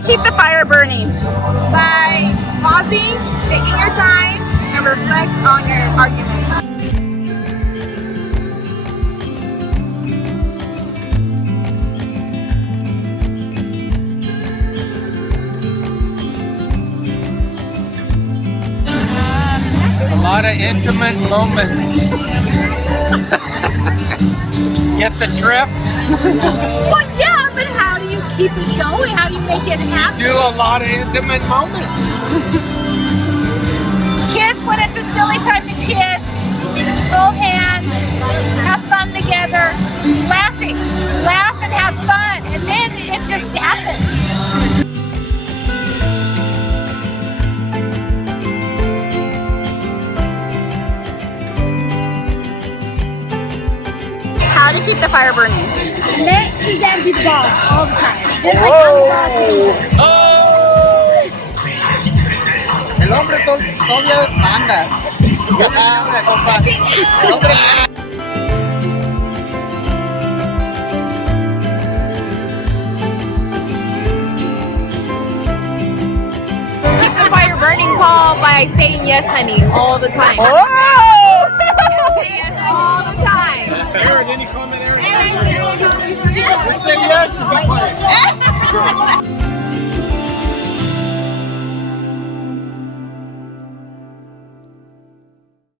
to keep the fire burning? By pausing, taking your time, and reflect on your argument. A lot of intimate moments. Get the drift? Well, yeah, but how do you keep it going? How do you make it happen? Do a lot of intimate moments. Kiss when it's a silly time to kiss. Hold hands. Have fun together. Laughing. Laugh and have fun. And then it just happens. How to keep the fire burning? Let Suzanne be the boss all the time. Just like Oh! El hombre todavía manda. Compa. El hombre Keep the fire burning, Paul, by saying yes, honey, all the time. Oh! Say yes all the time. Aaron, any comment, Aaron? Just Just say yes and be quiet.